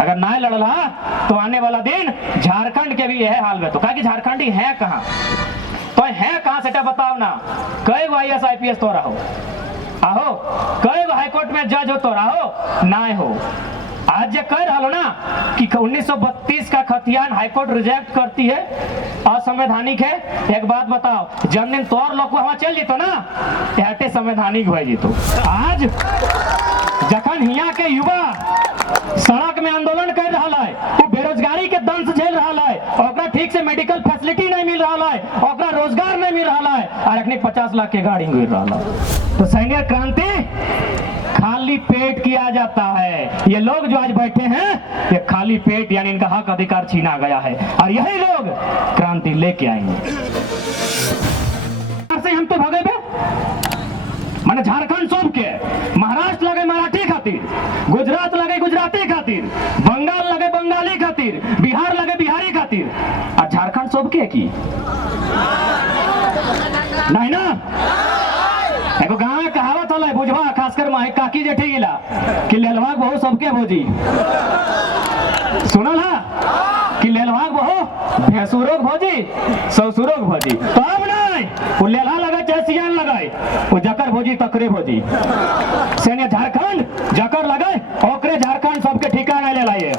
अगर ना लड़ला तो आने वाला दिन झारखंड के भी यह हाल में, तो कहा कि झारखंडी है कहाँ, तो है कहाँ सेटा बताओ ना। कई गो IAS IPS तो रहो आहो, कई गो हाईकोर्ट में जज हो तो रहो ना हो। आज ये कह रहा ना कि 1932 का खतियान हाईकोर्ट रिजेक्ट करती है, असंवैधानिक है। एक बात बताओ, जन दिन तोर लोग वहां चल जीतो ना हटे संवैधानिक हो जीतो। आज जखन हिया के युवा सड़क में आंदोलन कर रहा है, वो बेरोजगारी के दंश झेल रहा है, ओकरा ठीक से मेडिकल फैसिलिटी नहीं मिल रहा है, ओकरा रोजगार नहीं मिल रहा है, और अखनी 50 लाख के गाड़ी गिर रहा है। तो सैन्य क्रांति खाली पेट किया जाता है। ये लोग जो आज बैठे हैं ये खाली पेट, यानी इनका हक अधिकार छीना गया है, और यही लोग क्रांति लेके आएंगे। हम तो भगे बे माने झारखंड सब के, महाराष्ट्र लगे मराठी खातिर, गुजरात लगे गुजराती खातिर, बंगाल लगे बंगाली खातिर, बिहार लगे बिहारी खातिर, और झारखंड सब के की नहीं ना। एगो गाँव में कहावत है बुझवा, खासकर माई काकी जेठी गिला कि लेलवाग बहु सबके भोजी, सुनल है कि लेलवाग बहु भैंसुरोग भोजी ससुरोग भोजी। तो अब नहीं वो लेला लगा चाहे सियान लगाए, वो जकर भोजी तकरे भोजी। सैन्य झारखंड जकर लगाए ओकरे झारखंड सबके ठिकाना ले लाइए।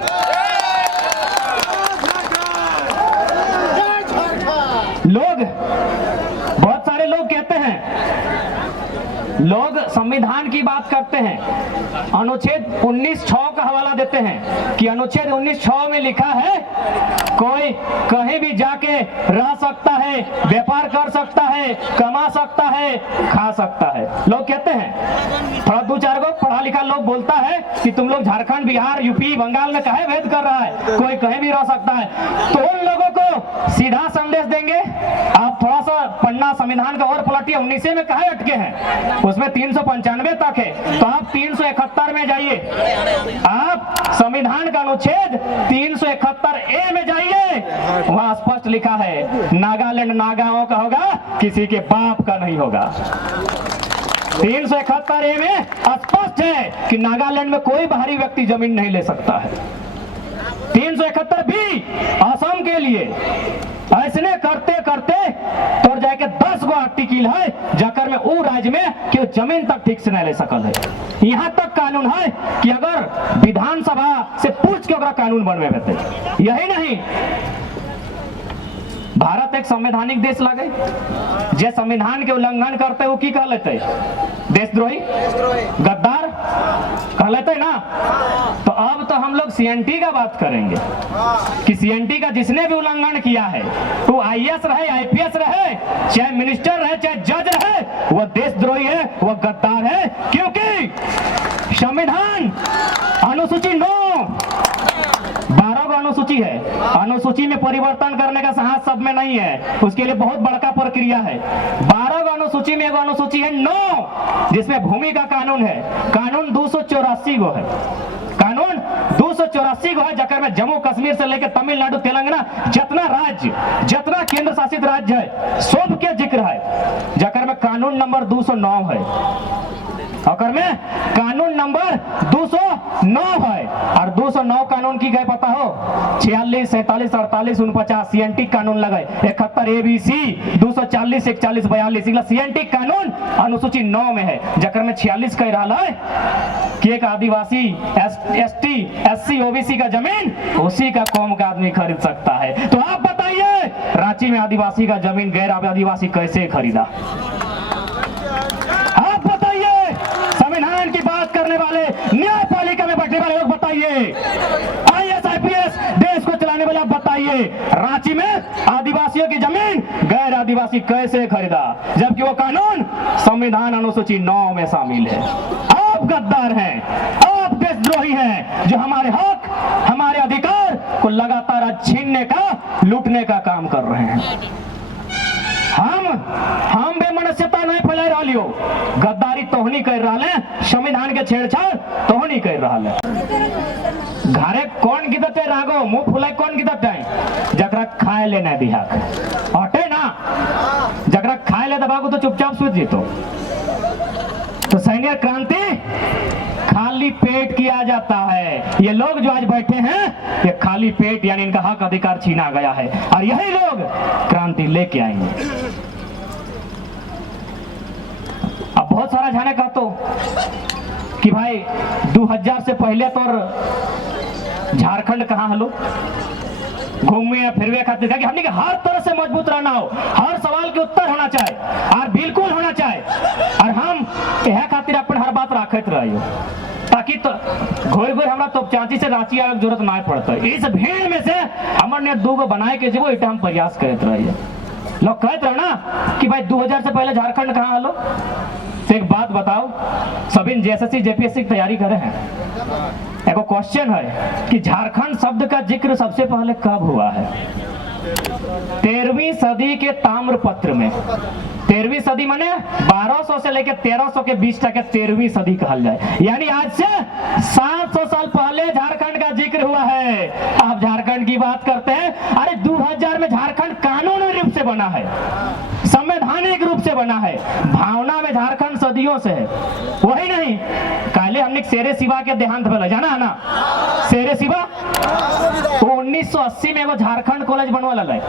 लोग बहुत सारे लोग कहते हैं, लोग संविधान की बात करते हैं, अनुच्छेद 19(6) का हवाला देते हैं कि अनुच्छेद 19(6) में लिखा है कोई कहीं भी जाके रह सकता है, व्यापार कर सकता है, कमा सकता है, खा सकता है। लोग कहते हैं, थोड़ा दो चार गो पढ़ा लिखा लोग बोलता है कि तुम लोग झारखंड बिहार यूपी बंगाल में काहे भेद कर रहा है, कोई कहीं भी रह सकता है। तो उन लोगों को सीधा संदेश देंगे, आप थोड़ा सा पन्ना संविधान का और पलटिए, 19 में काहे अटके हैं, उसमें 395 तक है, तो आप 371 में जाइए। आप संविधान का अनुच्छेद 371A में जाइए, वहां स्पष्ट लिखा है नागालैंड नागाओं का होगा, किसी के बाप का नहीं होगा। 371A में स्पष्ट है कि नागालैंड में कोई बाहरी व्यक्ति जमीन नहीं ले सकता है। 371B असम के लिए ऐसने करते करते तो जाके 10 गो आर्टिकल है जकर में वो राज्य में कि जमीन तक ठीक से नहीं ले सकल है। यहाँ तक कानून है कि अगर विधानसभा से पूछ के ओकरा कानून बनवे देते। यही नहीं, भारत एक संवैधानिक देश लगे, जे संविधान के उल्लंघन करते वो की कह लेते, देशद्रोही गद्दार कह लेते ना। तो अब तो हम लोग CNT का बात करेंगे कि CNT का जिसने भी उल्लंघन किया है, वो IAS रहे IPS रहे, चाहे मिनिस्टर रहे चाहे जज रहे, वो देशद्रोही है, वो गद्दार है। क्योंकि संविधान अनुसूची 9 12 गो अनुसूची है, अनुसूची में परिवर्तन करने का साहस सब में नहीं है, उसके लिए बहुत बड़का प्रक्रिया है। 12 गो अनुसूची में एगो अनुसूची है 9 जिसमें भूमि का कानून है, कानून 284 गो है, कानून 284 गो है, जकर में जम्मू कश्मीर से लेकर तमिलनाडु तेलंगाना जितना राज्य जितना केंद्र शासित राज्य है सब के जिक्र है, जकर में कानून नंबर 209 है, अगर में कानून नंबर 209 है। और 209 कानून की गए पता हो, 46 47 48 49 CNT कानून लगे, 71 ABC 240 41 42 CNT कानून अनुसूची 9 में है, जकर में 46 कह रहा है कि एक आदिवासी ST SC OBC का जमीन उसी का कौम का आदमी खरीद सकता है। तो आप बताइए रांची में आदिवासी का जमीन गैर आदिवासी कैसे खरीदा? आप बताइए, संविधान की बात करने वाले न्यायपालिका में बैठने वाले लोग बताइए, IAS IPS देश को चलाने वाले आप बताइए, रांची में आदिवासियों की जमीन गैर आदिवासी कैसे खरीदा, जबकि वो कानून संविधान अनुसूची 9 में शामिल है। आप गद्दार हैं, आप देशद्रोही हैं, जो हमारे हक हमारे अधिकार को लगातार छीनने का लूटने का काम कर रहे हैं। हम बेमनस्यता नहीं फैला रही हो, गद्दारी तोहनी कर रहा है, संविधान के छेड़छाड़ तोहनी कर रहा है। घरे कौन गिदते रागो मुंह फुलाई कौन गिदते जकरा खाए लेना दिहा हटे ना, जकरा खाए ले दबागो तो चुपचाप सूझ जीतो। तो सैन्य क्रांति खाली पेट किया जाता है। ये लोग जो आज बैठे हैं ये खाली पेट यानी इनका हक अधिकार छीना गया है और यही लोग क्रांति लेके आएंगे। अब बहुत सारा जाने का तो कि भाई 2000 से पहले तो झारखंड कहाँ हलो घूमे फिरवे खातिर कि हमने हर तरह से मजबूत रहना हो, हर सवाल के उत्तर होना चाहे और बिल्कुल होना चाहे और हम यह खातिर अपन हर बात रखत रहियो ताकि तो घोर घोर हमरा तो चाची से रांची आवे जरूरत ना पड़ता। इस भीड़ में से हमने दूगो बनाए के जो इटा हम प्रयास करते रहिए। लोग कहते रहो ना कि भाई 2000 से पहले झारखंड कहाँ हलो। तो एक बात बताओ, सभी जेएसएससी जेपीएससी की तैयारी करे हैं, एक क्वेश्चन है कि झारखंड शब्द का जिक्र सबसे पहले कब हुआ है? 13वीं सदी के ताम्रपत्र में। 13वीं सदी माने 1200 से लेकर 1300 के बीच तक 13वीं सदी कहल जाए, यानी आज से 700 साल पहले झारखंड का जिक्र हुआ है। आप झारखंड की बात करते हैं, अरे 2000 में झारखंड कानूनी रूप से बना है, संवैधानिक रूप से बना है, भावना में झारखंड सदियों से है। वही नहीं, पहले हमने शेरे शिवा के देहांत भेल जाना है ना, शेरे शिवा 1980 में वो झारखंड कॉलेज बनवा है।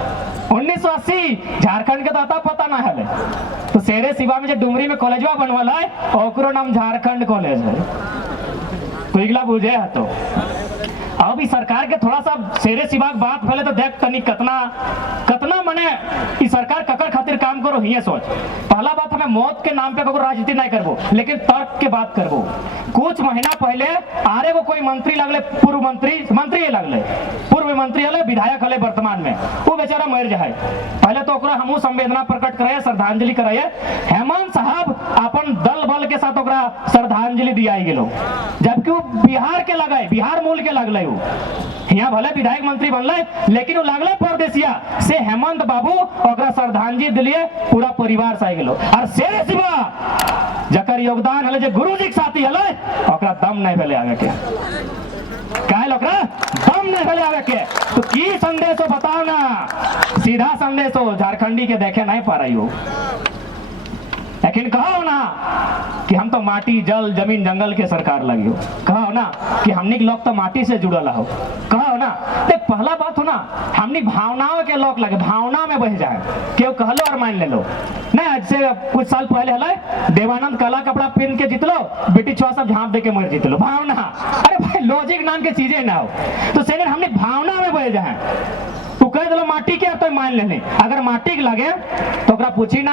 1980 झारखंड के दाता पता ना है, तो शेरे शिवा में जो डुमरी में कॉलेजवा बनवा है ओकरो नाम झारखंड कॉलेज है। तो इगला बुझे है। तो अब इस सरकार के थोड़ा सा शेरे शिवा बात पहले तो देख तनी कतना मने इस सरकार ककर खातिर काम करो ही सोच। पहला बात हमें मौत के नाम पे कोई राजनीति नहीं करबो, लेकिन तर्क के बात करबो। कुछ महीना पहले आरे वो कोई मंत्री लगले, पूर्व मंत्री लगले, पूर्व मंत्री हले, विधायक हले वर्तमान में, वो बेचारा मर जाए। पहले तो ओकरा हमहू संवेदना प्रकट करे, श्रद्धांजलि कराए। हेमंत साहब अपन दल बल के साथ ओकरा श्रद्धांजलि दियाई गेलो, जबकि वो बिहार के लगाए, बिहार मूल के लगले। यहाँ भले विधायक मंत्री बनले, लेकिन वो लगले परदेसिया से। हेमंत बाबू ओकरा श्रद्धांजलि दिलिए, पूरा परिवार से गेलो। और शेरे शिवा जकर योगदान हले, जो गुरुजी के साथी हले, ओकरा दम नहीं भेले आगे के, काहे ओकरा दम नहीं भेले आगे के। तो की संदेश हो बताओ ना, सीधा संदेश हो, झारखंडी के देखे नहीं पा रही हो। लेकिन कहो ना कि हम तो माटी जल जमीन जंगल के सरकार लगी हो, कहो ना कि हमने लोग तो माटी से जुड़ल हो, कहो ना। देख पहला बात हो ना, हमने भावनाओं के लोग लगे, भावना में बह जाए, क्यों कहलो और मान ले लो। नहीं आज से कुछ साल पहले हले देवानंद काला कपड़ा पहन के जीतलो, बेटी छुआ सब झाँप दे के मर जीतलो, भावना। अरे भाई लॉजिक नाम के चीजें ना हो, तो सेने हमने भावना में बह जाए। तू कह दिलो माटी के तो मान लेने, अगर माटी के लगे तो पूछी ना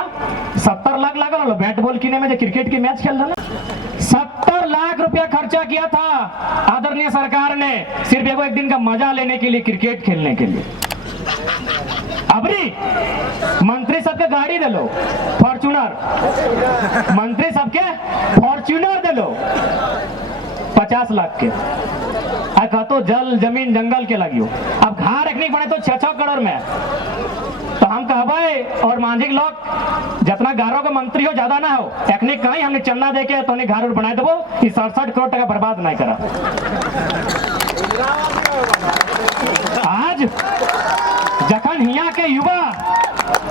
70 लाख लगल बैट बॉल किने में, जो क्रिकेट की मैच खेल रहा 70 लाख रुपया खर्चा किया था आदरणीय सरकार ने, सिर्फ एक दिन का मजा लेने के लिए, क्रिकेट खेलने के लिए। अबरी मंत्री सबके गाड़ी दे लो फॉर्च्यूनर, मंत्री सबके फॉर्च्यूनर दे लो 50 लाख के, तो जल जमीन जंगल के लगियो। अब घर रखने पड़े तो 6-6 करोड़ में। तो हम कहबे और मांझिक लोग जितना गारों का मंत्री हो ज्यादा ना हो, एखने कहीं हमने चंदा दे के तो घर बना देवो, 67 करोड़ टका बर्बाद नहीं करा। आज जखन हिया के युवा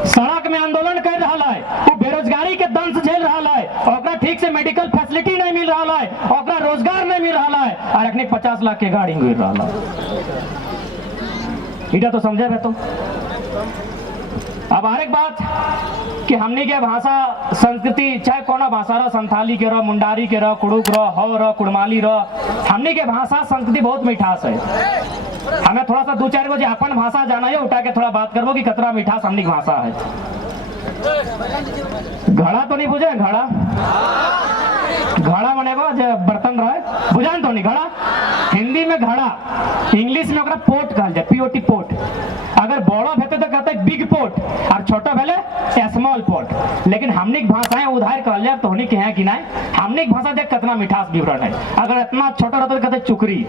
सड़क में आंदोलन कर रहा है, वो बेरोजगारी के दंश झेल रहा है, ओकरा ठीक से मेडिकल फैसिलिटी नहीं मिल रहा है, ओकरा रोजगार नहीं मिल रहा है, और अखने 50 लाख के गाड़ी गिर रहा है। इटा तो समझे तो। अब आरेक बात कि हमने के भाषा संस्कृति, चाहे कौन भाषा रहो, संथाली के रहो, मुंडारी के रहो, कुड़ुक रहो, हो रहो, कुड़माली रहो, हमने के भाषा संस्कृति बहुत मिठास है। हमें थोड़ा सा 2-4 बजे अपन भाषा जाना है, उठा के थोड़ा बात करबो कि कतरा मिठास हमने की भाषा है। घड़ा तो नहीं बुझे, घड़ा बनेगा जब बर्तन रहे, बुझान तो नहीं घड़ा, हिंदी में घड़ा, इंग्लिश में ओकरा पोट कहल जाए, पीओटी पोट। अगर बड़ो भेते तो कहते बिग पोट, और छोटा भेले स्मॉल पोट। लेकिन हमने की भाषाएं उधार कहल जाए, तो हमने के हैं कि नहीं, हमने की भाषा देख कितना मिठास विवरण है। अगर इतना छोटा रहता तो कहते चुकरी,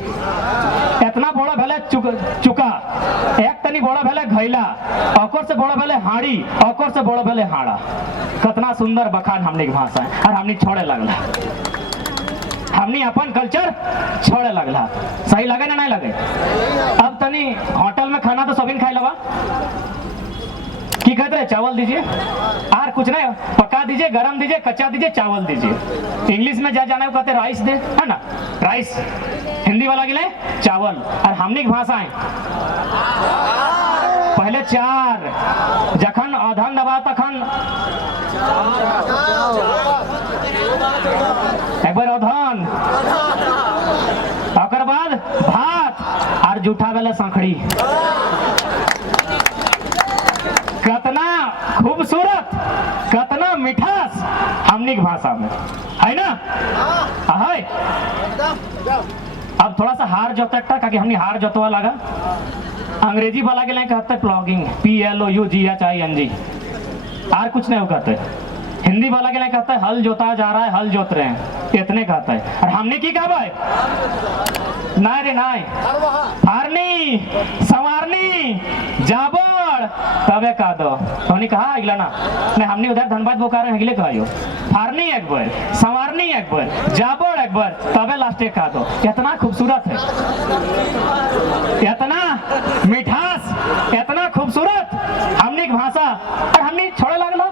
इतना बड़ा भेले चुका, एक तनी बड़ा भेले घैला, ओकर से बड़ा भेले हाड़ी, ओकर से बड़ा भेले हाड़ा। कितना सुंदर बखान हमने की भाषा है, और हमने छोड़े लगला, हमने अपन कल्चर छोड़े लगला। सही लगे ना नहीं लगे? अब तनी होटल में खाना तो सभी खाई लवा, की कहते रहे, चावल दीजिए, और कुछ नहीं, पका दीजिए, गरम दीजिए, कच्चा दीजिए, चावल दीजिए। इंग्लिश में जा जाना है कहते राइस दे, है ना, राइस। हिंदी वाला गिले चावल। और हमनी की भाषा है पहले चार, जखन अधन दबा तखन एक बार अधन, और बाद भात और जूठा वाला सांखड़ी। कितना खूबसूरत, कितना मिठास हमनी की भाषा में है ना, है। अब थोड़ा सा हार जोतटा, क्योंकि हमने हार जोतवा लगा। अंग्रेजी वाला के लिए कहते हैं प्लॉगिंग, PLOUGHING, और कुछ नहीं वो कहते। हिंदी वाला के लिए कहता है हल जोता जा रहा है, हल जोत रहे हैं, इतने कहता है। और हमने की कहा भाई, नहीं रे नहीं, फारनी संवारनी जाबड़ तबे कह दो। हमने कहा अगला ना, नहीं हमने उधर धनबाद बोकारो अगले कहा, फारनी एक बार, संवारनी एक बार, जाबड़ एक बार, तबे लास्ट एक कह दो। इतना खूबसूरत है, इतना मिठास, इतना खूबसूरत हमने की भाषा। और हमने छोड़े लगलो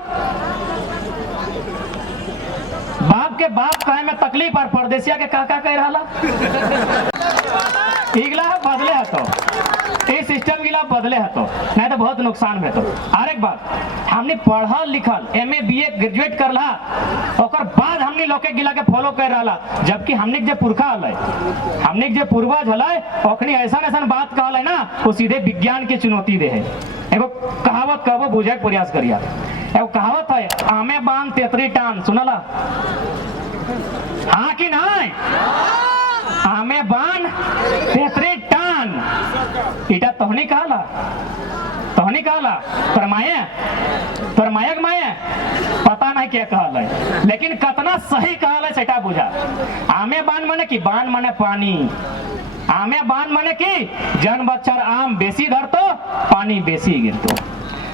बाप के बाप कहे में तकलीफ, और परदेसिया के काका कह रहा इगला बदले है, तो इस सिस्टम गिला बदले है, तो नहीं तो बहुत नुकसान है। तो और एक बात, हमने पढ़ल लिखल MA BA ग्रेजुएट कर ला, और बाद हमने लोग के गिला के फॉलो कर रहा, जबकि हमने जो पुरखा हल, हमने जो पूर्वज हल, ओखनी ऐसा ऐसा बात कहल है ना, वो सीधे विज्ञान की चुनौती दे है। एगो कहावत कहबो बुझे के प्रयास करिया। एगो कहावत है, आमे बांध तेतरी टान, सुनला हाँ कि नहीं? आमे बांध तेतरी टान, इटा तोहनी कहला, तोहनी कहला, परमायक माये पता नहीं क्या कहल है, लेकिन कितना सही कहल है सेटा बुझा। आमे बांध माने की, बांध माने पानी, आमे बांध माने की जन बच्चर आम बेसी धरतो पानी बेसी गिरतो,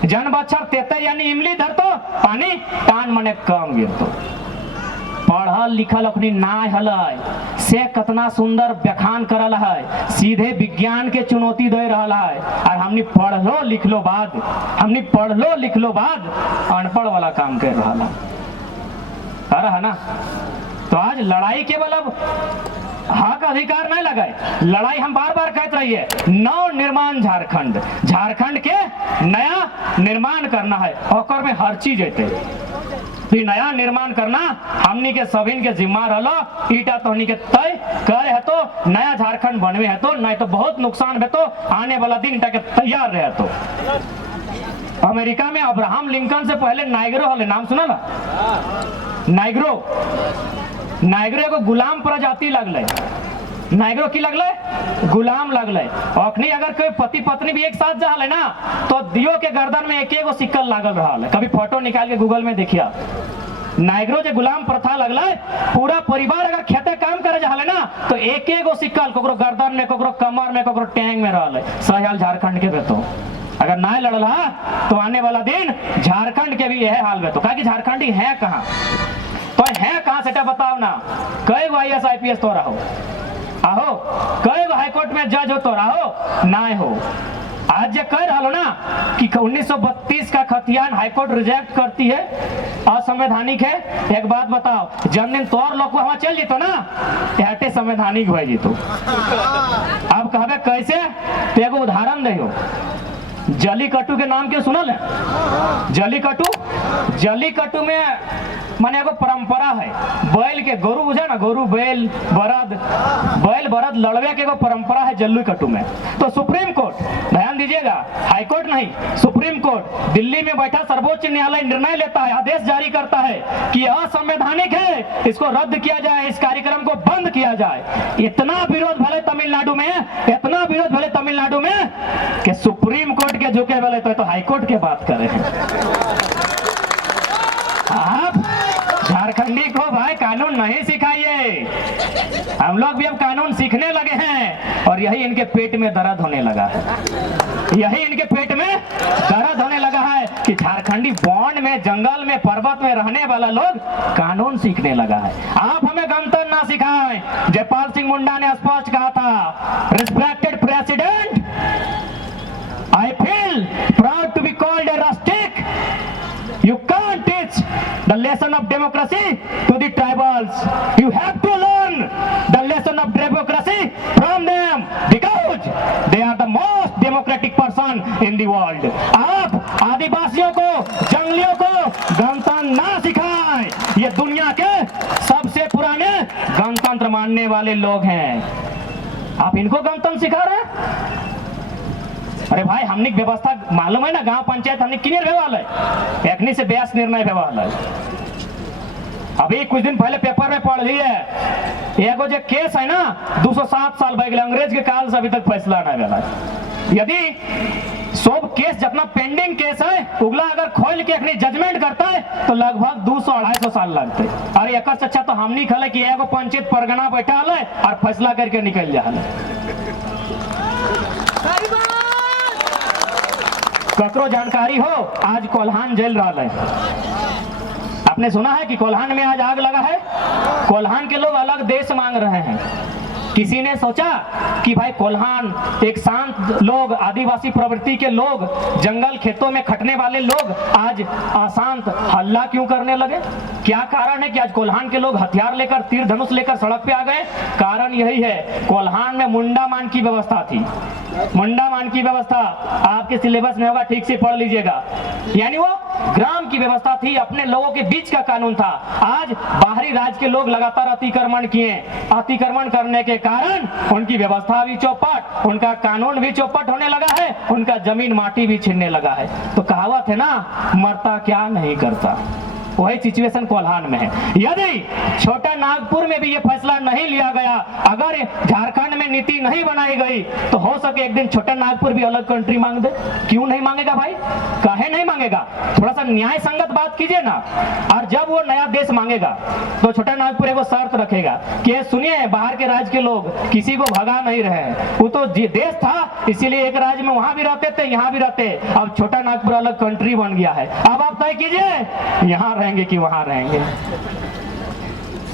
जन बच्चर तेते यानी इमली धरतो पानी टान माने कम गिरतो। पढ़ल लिखल अपनी नाय हलय से कितना सुंदर व्याख्यान करल है, सीधे विज्ञान के चुनौती दे रहा है। और हमने पढ़लो लिखलो बाद, हमने पढ़लो लिखलो बाद अनपढ़ वाला काम कर रहा है ना। तो आज लड़ाई केवल अब हक अधिकार नहीं लगाए, लड़ाई हम बार बार कहते रहिए, नव निर्माण झारखंड, झारखंड के नया निर्माण करना है, और में हर चीज है नया निर्माण करना हमनी के सभी के जिम्मा रहो। ईटा तो हमनी के तय करे है, तो नया झारखंड बनवे है, तो नहीं तो बहुत नुकसान है, तो आने वाला दिन ईटा के तैयार रहे। तो अमेरिका में अब्राहम लिंकन से पहले नाइग्रो हले, नाम सुना ना? नाइग्रो, नाइग्रो एगो गुलाम प्रजाति लगले, नाइग्रो की लगले, गुलाम लगले। अखनी अगर कोई पति पत्नी भी एक साथ जा है ना, तो दियो के गर्दन में एक एगो सिक्कल लागल रहा है। कभी फोटो निकाल के गूगल में देखिया, नाइग्रो जो गुलाम प्रथा लगला, पूरा परिवार अगर खेते काम करे जा है ना, तो एक एगो सिक्कल कोकरो गर्दन में, कोकरो कमर में, कोकरो टैंग में रहा है। सही हाल झारखंड के बेतो अगर ना लड़ला, तो आने वाला दिन झारखंड के भी यह हाल बेतो। कहा कि झारखंडी है कहाँ, तो है कहाँ सेटा बताओ ना। कई गो IAS IPS तो रहो, आहो कई गो हाईकोर्ट में जज हो तो रहो ना हो। आज ये कह रहा ना कि 1932 का खतियान हाईकोर्ट रिजेक्ट करती है, असंवैधानिक है। एक बात बताओ, जन दिन तोर लोग वहां चल जीतो ना, हटे संवैधानिक हो जीतो। अब कहबे कैसे, तो एगो उदाहरण दे। जलीकट्टू के नाम क्यों सुनल है? जलीकट्टू, जलीकट्टू में माने एगो परंपरा है, बैल के, गोरु बुझा ना, गोरु बैल बरद, बैल बरद लड़वे के एगो परंपरा है जल्लीकट्टू में। तो सुप्रीम कोर्ट, ध्यान दीजिएगा, हाई कोर्ट नहीं, सुप्रीम कोर्ट दिल्ली में बैठा सर्वोच्च न्यायालय निर्णय लेता है, आदेश जारी करता है कि असंवैधानिक है, इसको रद्द किया जाए, इस कार्यक्रम को बंद किया जाए। इतना विरोध भले तमिलनाडु में, इतना विरोध भले तमिलनाडु में कि सुप्रीम कोर्ट के झुके वाले तो हाई कोर्ट के बात कर रहे हैं। आप झारखंडी को भाई कानून नहीं सिखाइए, हम लोग भी अब कानून सीखने लगे हैं, और यही इनके पेट में दर्द होने लगा है, यही इनके पेट में दर्द होने लगा है कि झारखंडी बॉन्ड में, जंगल में, पर्वत में रहने वाला लोग कानून सीखने लगा है। आप हमें गणतंत्र ना सिखाएं। जयपाल सिंह मुंडा ने स्पष्ट कहा था, respected president, I feel proud to be called a rustic lesson of democracy to the tribals. You have to learn the lesson of democracy from them because they are the most democratic person in the world. आप आदिवासियों को, जंगलियों को गणतंत्र ना सिखाएं। ये दुनिया के सबसे पुराने गणतंत्र मानने वाले लोग हैं, आप इनको गणतंत्र सिखा रहे हैं? अरे भाई, हमने व्यवस्था मालूम है ना, गांव पंचायत हमने किन्हीं व्यवहार है, एकनी से ब्यास निर्णय व्यवहार है। अभी कुछ दिन पहले पेपर में पढ़ ली है, एगो जो केस है ना 207 साल बह गए, अंग्रेज के काल से अभी तक फैसला नहीं मिला। यदि सब केस जितना पेंडिंग केस है उगला अगर खोल के अपनी जजमेंट करता है तो लगभग 200-250 साल लगते। अरे एक अच्छा तो हमनी खले कि एगो पंचायत परगना बैठा है और फैसला करके निकल जा। ककरो जानकारी हो, आज कोल्हान जल रहा है, आपने सुना है कि कोल्हान में आज आग लगा है। कोल्हान के लोग अलग देश मांग रहे हैं। किसी ने सोचा कि भाई कोल्हान एक शांत लोग, आदिवासी प्रवृत्ति के लोग, जंगल खेतों में खटने वाले लोग आज अशांत हल्ला क्यों करने लगे? क्या कारण है कि आज कोल्हान के लोग हथियार लेकर, तीर धनुष लेकर सड़क पे आ गए? कारण यही है, कोल्हान में मुंडा मान की व्यवस्था थी। मुंडा मान की व्यवस्था आपके सिलेबस में होगा, ठीक से पढ़ लीजिएगा। यानी वो ग्राम की व्यवस्था थी, अपने लोगों के बीच का कानून था। आज बाहरी राज्य के लोग लगातार अतिक्रमण किए, अतिक्रमण करने के कारण उनकी व्यवस्था भी चौपट, उनका कानून भी चौपट होने लगा है, उनका जमीन माटी भी छीनने लगा है। तो कहावत है ना, मरता क्या नहीं करता, वही सिचुएशन कोल्हान में है। यदि छोटा नागपुर में भी ये फैसला नहीं लिया गया, अगर झारखंड में नीति नहीं बनाई गई, तो हो सके एक दिन छोटा नागपुर भी अलग कंट्री मांग दे। क्यों नहीं मांगेगा भाई? काहे नहीं मांगेगा? थोड़ा सा न्याय संगत बात कीजिए ना। और जब वो नया देश मांगेगा तो छोटा नागपुर एगो शर्त रखेगा कि सुनिए, बाहर के राज्य के लोग किसी को भगा नहीं रहे, वो तो देश था इसीलिए एक राज्य में वहां भी रहते थे, यहाँ भी रहते। अब छोटा नागपुर अलग कंट्री बन गया है, अब आप तय कीजिए यहाँ रहेंगे कि वहां रहेंगे।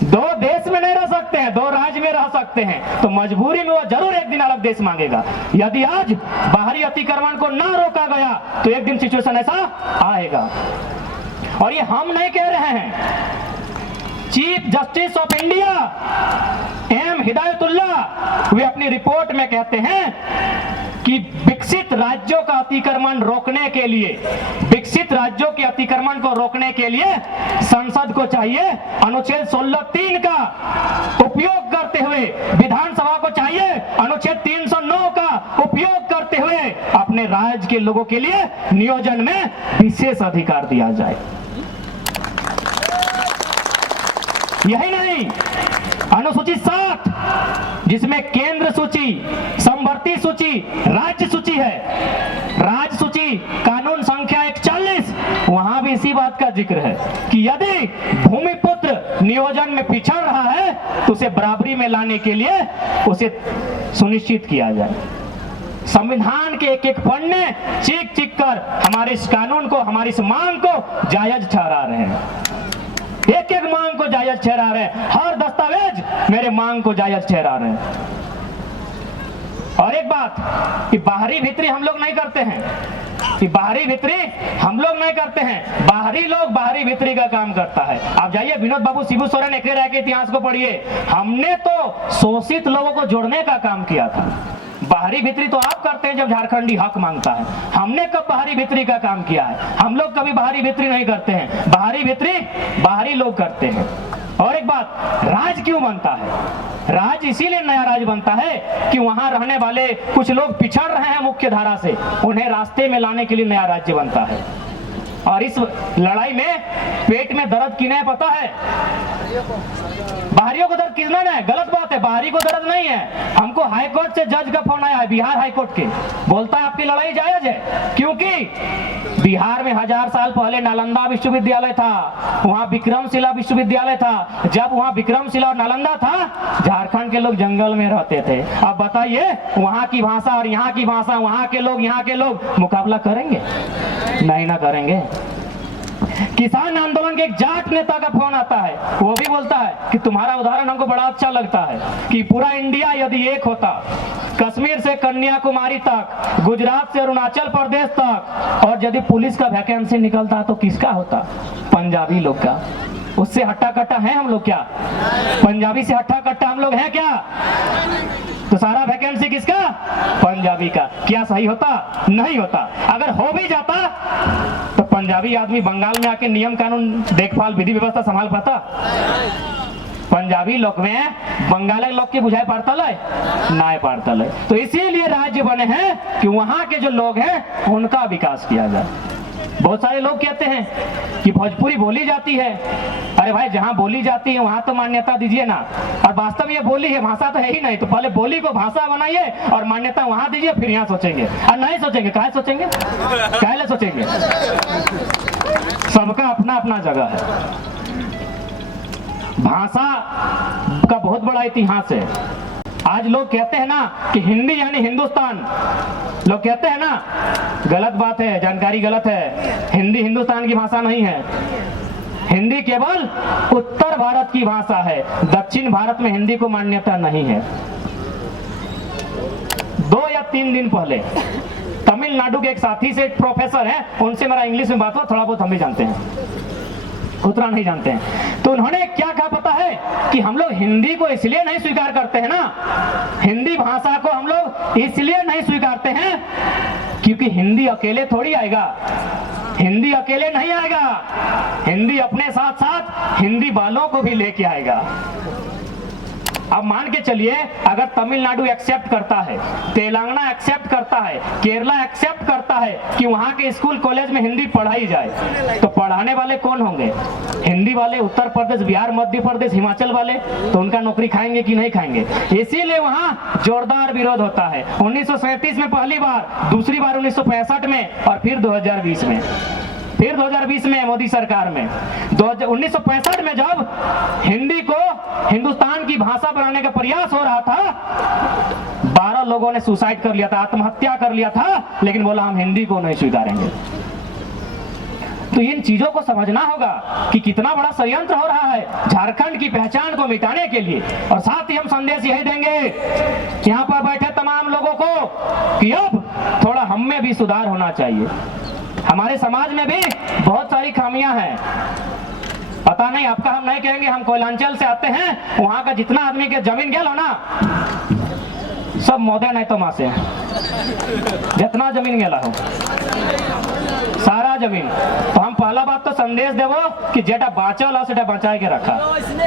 दो देश में नहीं रह सकते हैं, दो राज्य में रह सकते हैं, तो मजबूरी में वो जरूर एक दिन अलग देश मांगेगा। यदि आज बाहरी अतिक्रमण को ना रोका गया तो एक दिन सिचुएशन ऐसा आएगा। और ये हम नहीं कह रहे हैं, chief justice of India M Hidayatullah वे अपनी रिपोर्ट में कहते हैं कि विकसित राज्यों का अतिक्रमण रोकने के लिए, विकसित राज्यों के अतिक्रमण को रोकने के लिए संसद को चाहिए अनुच्छेद 16(3) का उपयोग करते हुए, विधानसभा को चाहिए अनुच्छेद 309 का उपयोग करते हुए अपने राज्य के लोगों के लिए नियोजन में विशेष अधिकार दिया जाए। यही नहीं, अनुसूची 7 जिसमें केंद्र सूची, समवर्ती सूची, राज्य सूची है, राज्य सूची कानून संख्या 41, वहां भी इसी बात का जिक्र है कि यदि भूमिपुत्र नियोजन में पिछड़ रहा है तो उसे बराबरी में लाने के लिए उसे सुनिश्चित किया जाए। संविधान के एक पन्ने चीख चीख कर हमारे इस कानून को, हमारी इस मांग को जायज ठहरा रहे हैं, एक एक मांग को जायज ठहरा रहे हैं, हर दस्तावेज मेरे मांग को जायज ठहरा रहे हैं। और एक बात कि बाहरी भीतरी हम लोग नहीं करते हैं, कि बाहरी भीतरी हम लोग नहीं करते हैं, बाहरी लोग बाहरी भीतरी का काम करता है। आप जाइए विनोद बाबू शिबू सोरेन एक राय के इतिहास को पढ़िए, हमने तो शोषित लोगों को जोड़ने का काम किया था। बाहरी भीतरी तो आप करते हैं जब झारखंडी हक मांगता है, हमने कब बाहरी भीतरी का काम किया है? हम लोग कभी बाहरी भीतरी नहीं करते हैं, बाहरी भीतरी बाहरी लोग करते हैं। और एक बात, राज क्यों बनता है? राज इसीलिए नया राज बनता है कि वहां रहने वाले कुछ लोग पिछड़ रहे हैं मुख्य धारा से, उन्हें रास्ते में लाने के लिए नया राज्य बनता है। और इस लड़ाई में पेट में दर्द किन्हें पता है? बाहरियों को दर्द किसने है? गलत बात है, बाहरी को दर्द नहीं है। हमको हाई कोर्ट से जज का फोन आया है, बिहार हाई कोर्ट के, बोलता है आपकी लड़ाई जायज है, क्योंकि बिहार में 1000 साल पहले नालंदा विश्वविद्यालय था, वहां विक्रमशिला विश्वविद्यालय था। जब वहां विक्रमशिला और नालंदा था, झारखंड के लोग जंगल में रहते थे। अब बताइए, वहां की भाषा और यहाँ की भाषा, वहां के लोग यहाँ के लोग मुकाबला करेंगे? नहीं ना करेंगे। किसान आंदोलन के एक जाट नेता का फोन आता है, वो भी बोलता है कि तुम्हारा उदाहरण हमको बड़ा अच्छा लगता है कि पूरा इंडिया यदि एक होता, कश्मीर से कन्याकुमारी तक, गुजरात से अरुणाचल प्रदेश तक, और यदि पुलिस का वैकेंसी निकलता तो किसका होता? पंजाबी लोग का। उससे हट्टा कट्टा है हम लोग क्या? पंजाबी से हट्टा कट्टा हम लोग हैं क्या? तो सारा वैकेंसी किसका? पंजाबी का। क्या सही होता? नहीं होता। अगर हो भी जाता तो पंजाबी आदमी बंगाल में आके नियम कानून देखभाल विधि व्यवस्था संभाल पाता? पंजाबी लोग में बंगाली लोग की बुझाई पाड़ता है ना पाड़ता है। तो इसीलिए राज्य बने हैं कि वहां के जो लोग हैं उनका विकास किया जाए। बहुत सारे लोग कहते हैं कि भोजपुरी बोली जाती है। अरे भाई, जहां बोली जाती है वहां तो मान्यता दीजिए ना। और वास्तव ये बोली है, भाषा तो है ही नहीं। तो पहले बोली को भाषा बनाइए और मान्यता वहां दीजिए, फिर यहाँ सोचेंगे। और नहीं सोचेंगे, काहे सोचेंगे? काहे सोचेंगे? सबका अपना अपना जगह है। भाषा का बहुत बड़ा इतिहास है। आज लोग कहते हैं ना कि हिंदी यानी हिंदुस्तान, लोग कहते हैं ना, गलत बात है, जानकारी गलत है। हिंदी हिंदुस्तान की भाषा नहीं है। हिंदी केवल उत्तर भारत की भाषा है। दक्षिण भारत में हिंदी को मान्यता नहीं है। 2 या 3 दिन पहले तमिलनाडु के एक साथी से, एक प्रोफेसर है, उनसे मेरा इंग्लिश में बात हुआ, थोड़ा बहुत हम भी जानते हैं, उतना नहीं जानते हैं। तो उन्होंने क्या कहा पता है? कि हम लोग हिंदी को इसलिए नहीं स्वीकार करते हैं ना, हिंदी भाषा को हम लोग इसलिए नहीं स्वीकारते हैं क्योंकि हिंदी अकेले थोड़ी आएगा। हिंदी अकेले नहीं आएगा, हिंदी अपने साथ साथ हिंदी वालों को भी लेके आएगा। अब मान के चलिए, अगर तमिलनाडु एक्सेप्ट करता है, तेलंगाना एक्सेप्ट करता है, केरला एक्सेप्ट करता है कि वहां के स्कूल कॉलेज में हिंदी पढ़ाई जाए, तो पढ़ाने वाले कौन होंगे? हिंदी वाले। उत्तर प्रदेश, बिहार, मध्य प्रदेश, हिमाचल वाले, तो उनका नौकरी खाएंगे कि नहीं खाएंगे? इसीलिए वहां जोरदार विरोध होता है। 1937 में पहली बार, दूसरी बार 1965 में, और फिर 2020 में, फिर 2020 में मोदी सरकार में। 1965 में जब हिंदी को हिंदुस्तान की भाषा बनाने का प्रयास हो रहा था, 12 लोगों ने सुसाइड कर लिया था, आत्महत्या कर लिया था, लेकिन बोला हम हिंदी को नहीं स्वीकारेंगे। तो इन चीजों को समझना होगा कि कितना बड़ा षड्यंत्र हो रहा है झारखंड की पहचान को मिटाने के लिए। और साथ ही हम संदेश यही देंगे यहाँ पर बैठे तमाम लोगों को कि अब थोड़ा हम में भी सुधार होना चाहिए। हमारे समाज में भी बहुत सारी खामियां हैं। पता नहीं, आपका हम नहीं कहेंगे, हम कोयलांचल से आते हैं, वहां का जितना आदमी के जमीन गेल हो ना, सब मौदे नहीं तो माँ से, जितना जमीन गेला हो सारा जमीन। तो हम पहला बात तो संदेश देवो कि जेटा बाँचल हो सेटा बचाए के रखा,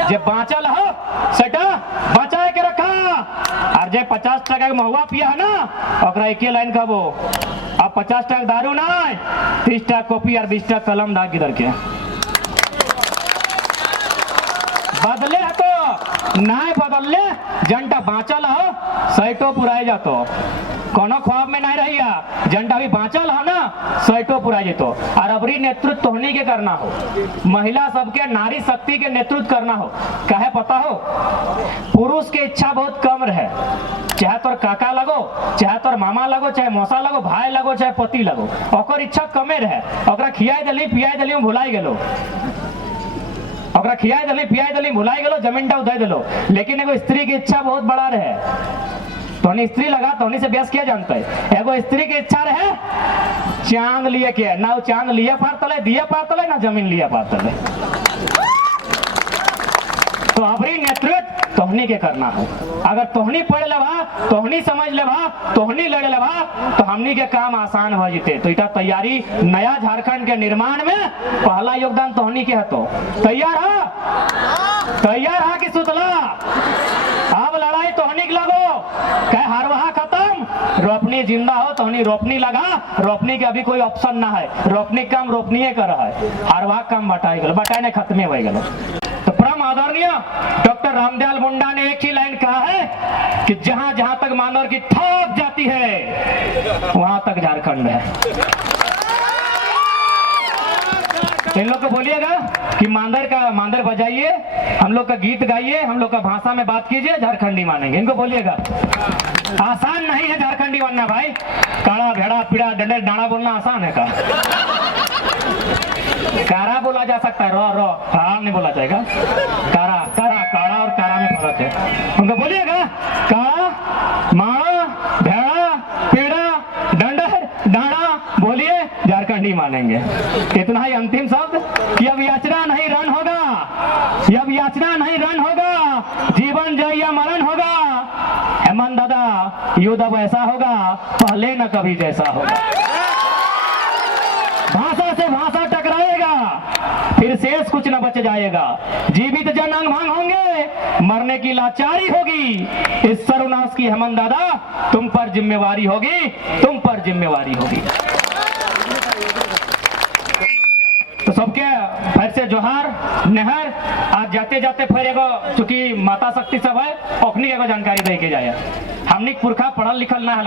जे बाँचल हो सेटा बचाए के रखा। और जे 50 टका के महुआ पिया है ना, ओकरा एके लाइन कहबो, अब 50 टका दारू ना, 30 टका कॉपी और 20 टका कलम दाग इधर के बदले है तो नहीं बदलले, जनता बाँचल हो सैटो पुराए जातो, कोनो ख्वाब में नहीं रहिया। जनता भी बाँचल हो ना, सैटो पुराए जेतो। और अबरी नेतृत्व तोहनी के करना हो, महिला सबके, नारी शक्ति के नेतृत्व करना हो। कहे पता हो, पुरुष की इच्छा बहुत कम रहे, चाहे तोर काका लगो, चाहे तोर मामा लगो, चाहे मौसा लगो, भाई लगो, चाहे पति लगो, ओकर इच्छा कमे रहे। ओकरा खियाई दली पियाई दली भुलाई गेलो, ओकरा खियाई दली पियाई दली भुलाई गेलो, जमीन टा उधाई दिलो। लेकिन एगो स्त्री की इच्छा बहुत बड़ा रहे, तोहनी स्त्री लगा, तोहनी से बेस किया जानता है। एगो स्त्री की इच्छा रहे चांद लिए के, ना वो चांद लिए पार तले, दिए पार तले, ना जमीन लिए पार तले। तो अबरी नेतृत्व तोहनी के करना हो। अगर तोहनी पढ़ लेबा, तोहनी समझ लेबा, तोहनी लड़ लेबा, तो हमनी के काम आसान हो जीते। तो इटा तैयारी नया झारखंड के निर्माण में पहला योगदान तोहनी के हतो। तैयार है? तैयार है कि सुतला? अब लड़ाई तोहनी के लगो, कहे हारवाहा खत्म, रोपनी जिंदा हो, तोहनी रोपनी लगा। रोपनी के अभी कोई ऑप्शन ना है, रोपनी काम रोपनी कर रहा है, हारवाहा काम बटाई गलो, बटाई ने खत्म हो गलो। तो परम आदरणीय डॉक्टर रामदयाल मुंडा ने एक ही लाइन कहा है कि जहां जहां तक मानव की थोक जाती है वहां तक झारखंड है। इन लोग को बोलिएगा कि मांदर बजाइए, हम लोग का गीत गाइए, हम लोग का भाषा में बात कीजिए, झारखंडी मानेंगे। इनको बोलिएगा आसान नहीं है झारखंडी बनना भाई। काड़ा भेड़ा पीड़ा डंडे डाना बोलना आसान है का? कारा बोला जा सकता है, रो रो हाँ नहीं बोला जाएगा। कारा कारा काड़ा और कारा में फर्क है। उनको बोलिएगा का माँ भेड़ा पीड़ा डंडर डाना बोलिए, झारखंडी मानेंगे। इतना ही अंतिम शब्द कि अब याचना नहीं रन होगा। अब याचना नहीं रण होगा, जीवन जय या मरण होगा। हेमंत दादा युद्ध अब ऐसा होगा, पहले न कभी जैसा होगा। भाषा से भाषा टकराएगा, फिर शेष कुछ न बच जाएगा। जीवित जन अंग-भंग होंगे, मरने की लाचारी होगी। इस सर्वनाश की हेमंत दादा तुम पर जिम्मेवारी होगी, तुम पर जिम्मेवारी होगी। तो सबके फिर से जोहार नेहर। आज जाते जाते फिर एगो चूंकि माता शक्ति सब है, ओखनी एगो जानकारी दे के जाए। हमनी पुरखा पढ़ल लिखल ना है।